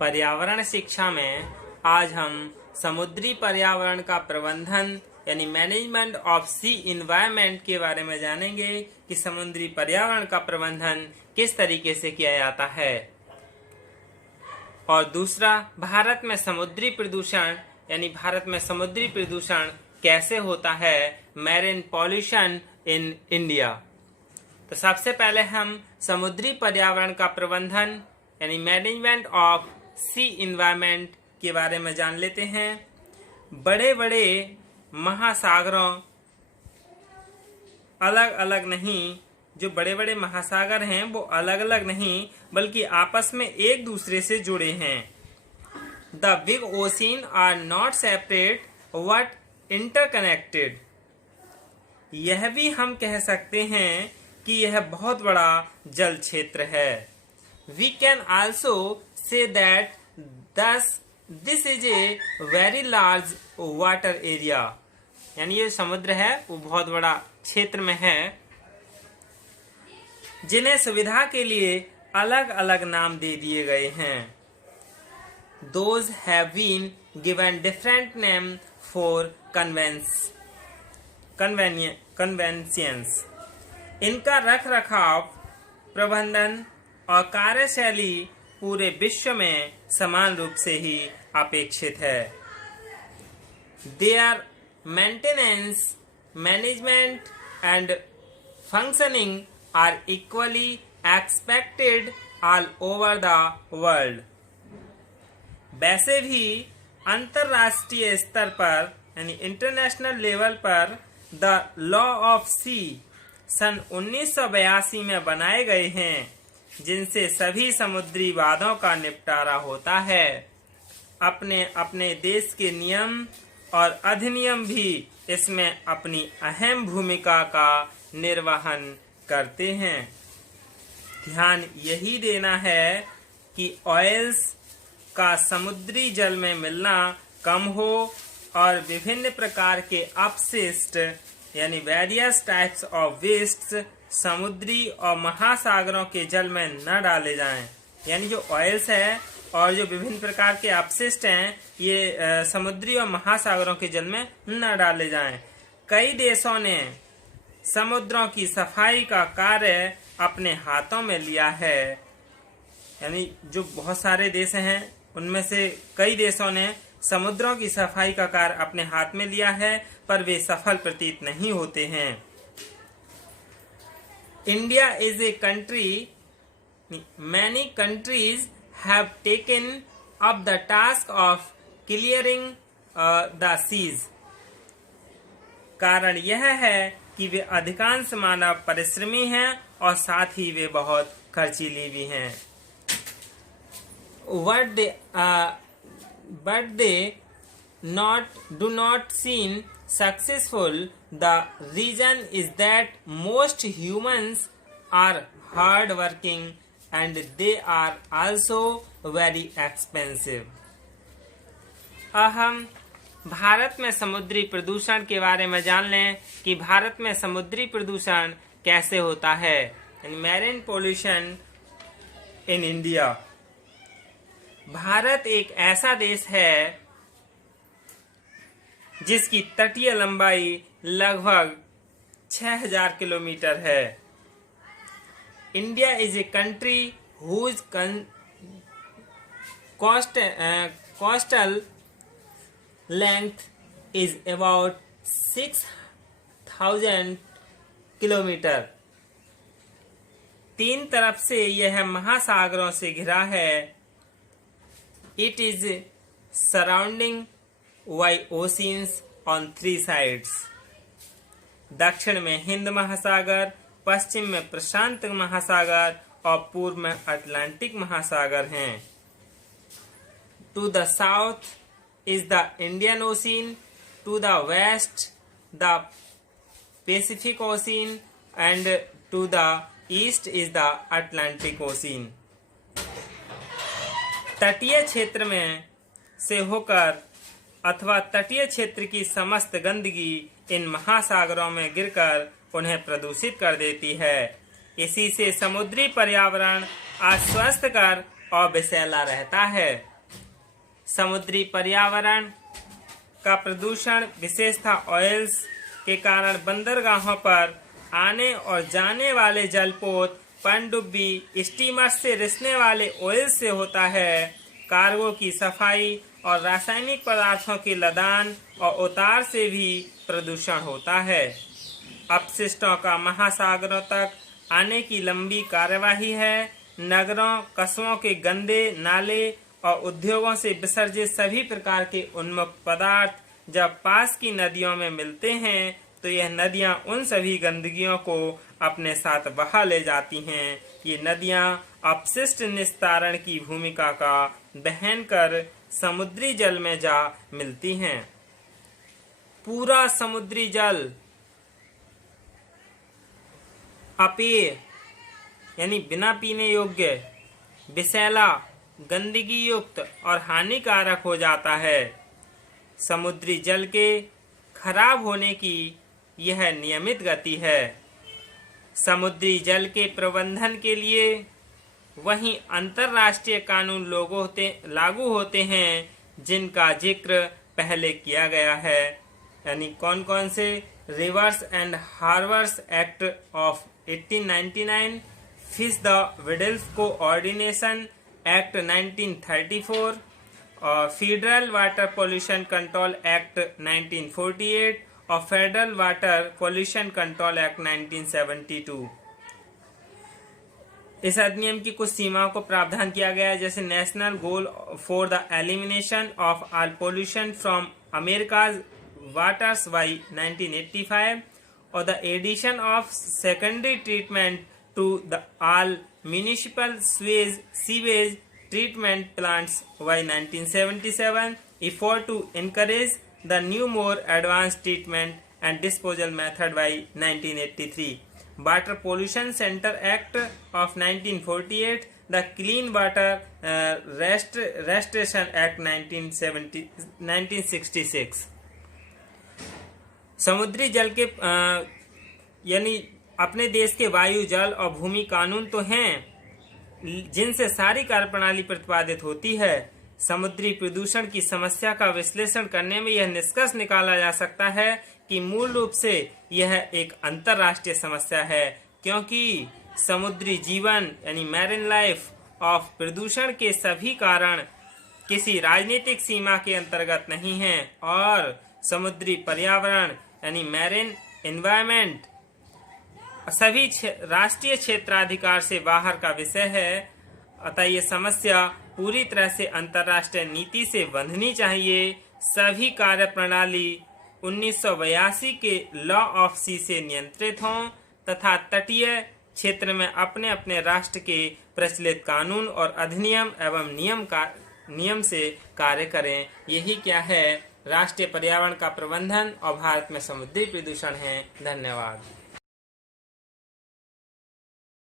पर्यावरण शिक्षा में आज हम समुद्री पर्यावरण का प्रबंधन यानी मैनेजमेंट ऑफ सी इन्वायरमेंट के बारे में जानेंगे कि समुद्री पर्यावरण का प्रबंधन किस तरीके से किया जाता है। और दूसरा, भारत में समुद्री प्रदूषण यानी भारत में समुद्री प्रदूषण कैसे होता है, मैरीन पॉल्यूशन इन इंडिया। तो सबसे पहले हम समुद्री पर्यावरण का प्रबंधन यानी मैनेजमेंट ऑफ सी इन्वायरमेंट के बारे में जान लेते हैं। बड़े बड़े महासागरों अलग अलग नहीं, जो बड़े बड़े महासागर हैं वो अलग अलग नहीं बल्कि आपस में एक दूसरे से जुड़े हैं। The big ocean are not separate but interconnected. यह भी हम कह सकते हैं कि यह बहुत बड़ा जल क्षेत्र है। We can also say that this is a very large water area. यानी ये समुद्र है वो बहुत बड़ा क्षेत्र में है, जिन्हें सुविधा के लिए अलग अलग नाम दे दिए गए हैं। Those have been given different name for conventions। इनका रख रखाव, प्रबंधन और कार्यशैली पूरे विश्व में समान रूप से ही अपेक्षित है। Their maintenance, management and functioning are equally expected all over the world। वैसे भी अंतरराष्ट्रीय स्तर पर यानी इंटरनेशनल लेवल पर द लॉ ऑफ सी सन 1982 में बनाए गए हैं, जिनसे सभी समुद्री वादों का निपटारा होता है। अपने अपने देश के नियम और अधिनियम भी इसमें अपनी अहम भूमिका का निर्वहन करते हैं। ध्यान यही देना है कि ऑयल्स का समुद्री जल में मिलना कम हो और विभिन्न प्रकार के अपशिष्ट यानी वेरियस टाइप्स ऑफ वेस्ट्स समुद्री और महासागरों के जल में न डाले जाएं। यानी जो ऑयल्स है और जो विभिन्न प्रकार के अपशिष्ट हैं ये समुद्री और महासागरों के जल में न डाले जाएं। कई देशों ने समुद्रों की सफाई का कार्य अपने हाथों में लिया है। यानी जो बहुत सारे देश हैं उनमें से कई देशों ने समुद्रों की सफाई का कार्य अपने हाथ में लिया है, पर वे सफल प्रतीत नहीं होते हैं। India is a country, many countries have taken up the task of clearing the seas. कारण यह है कि वे अधिकांश मानव परिश्रमी हैं और साथ ही वे बहुत खर्चीली भी हैं। But they do not seem successful. The reason is that most humans are hard working and they are also very expensive। हम भारत में समुद्री प्रदूषण के बारे में जान लें कि भारत में समुद्री प्रदूषण कैसे होता है, marine pollution in India. Bharat एक ऐसा देश है जिसकी तटीय लंबाई लगभग 6000 किलोमीटर है। India is a country whose coastal length is about 6000 kilometre. तीन तरफ से यह महासागरों से घिरा है। It is surrounding by oceans on 3 sides। दक्षिण में हिंद महासागर, पश्चिम में प्रशांत महासागर और पूर्व में अटलांटिक महासागर हैं। To the south is the Indian Ocean, to the west the Pacific Ocean and to the east is the Atlantic Ocean। तटीय क्षेत्र में से होकर अथवा तटीय क्षेत्र की समस्त गंदगी इन महासागरों में गिरकर उन्हें प्रदूषित कर देती है। इसी से समुद्री पर्यावरण अस्वस्थकर और विषैला रहता है। समुद्री पर्यावरण का प्रदूषण विशेषतः ऑयल्स के कारण बंदरगाहों पर आने और जाने वाले जलपोत, पनडुब्बी, स्टीमर से रिसने वाले ऑयल से होता है। कार्गो की सफाई और रासायनिक पदार्थों की लदान और उतार से भी प्रदूषण होता है। अपशिष्टों का महासागरों तक आने की लंबी कार्यवाही है। नगरों, कस्बों के गंदे नाले और उद्योगों से विसर्जित सभी प्रकार के उन्मुक्त पदार्थ जब पास की नदियों में मिलते हैं तो यह नदियां उन सभी गंदगियों को अपने साथ बहा ले जाती हैं। ये नदियां अपशिष्ट निस्तारण की भूमिका का वहन कर समुद्री जल में जा मिलती हैं। पूरा समुद्री जल अपेय यानी बिना पीने योग्य, विषैला, गंदगी युक्त और हानिकारक हो जाता है। समुद्री जल के खराब होने की यह नियमित गति है। समुद्री जल के प्रबंधन के लिए वहीं अंतर्राष्ट्रीय कानून लागू होते हैं जिनका जिक्र पहले किया गया है। यानी कौन कौन से? Rivers and harbours act of 1899, fish the wildlife coordination act 1934 और federal water pollution control act 1948 और federal water pollution control act 1972। इस अधिनियम की कुछ सीमाओं को प्रावधान किया गया है, जैसे national goal for the elimination of all pollution from America's waters by 1985 और the addition of secondary treatment to the all municipal sewage treatment plants by 1977, effort to encourage the new more advanced treatment and disposal method by 1983, Water Pollution Center Act of 1948, the Clean Water Restoration Act 1966। समुद्री जल के यानी अपने देश के वायु, जल और भूमि कानून तो हैं जिनसे सारी कार्यप्रणाली प्रतिपादित होती है। समुद्री प्रदूषण की समस्या का विश्लेषण करने में यह निष्कर्ष निकाला जा सकता है कि मूल रूप से यह एक अंतर्राष्ट्रीय समस्या है, क्योंकि समुद्री जीवन यानी मैरिन लाइफ ऑफ प्रदूषण के सभी कारण किसी राजनीतिक सीमा के अंतर्गत नहीं है और समुद्री पर्यावरण यानी मैरिन एनवायरनमेंट सभी राष्ट्रीय क्षेत्राधिकार से बाहर का विषय है। अतः ये समस्या पूरी तरह से अंतर्राष्ट्रीय नीति से बंधनी चाहिए। सभी कार्य प्रणाली 1982 के लॉ ऑफ सी से नियंत्रित हों तथा तटीय क्षेत्र में अपने अपने राष्ट्र के प्रचलित कानून और अधिनियम एवं नियम से कार्य करें। यही क्या है राष्ट्रीय पर्यावरण का प्रबंधन और भारत में समुद्री प्रदूषण है। धन्यवाद।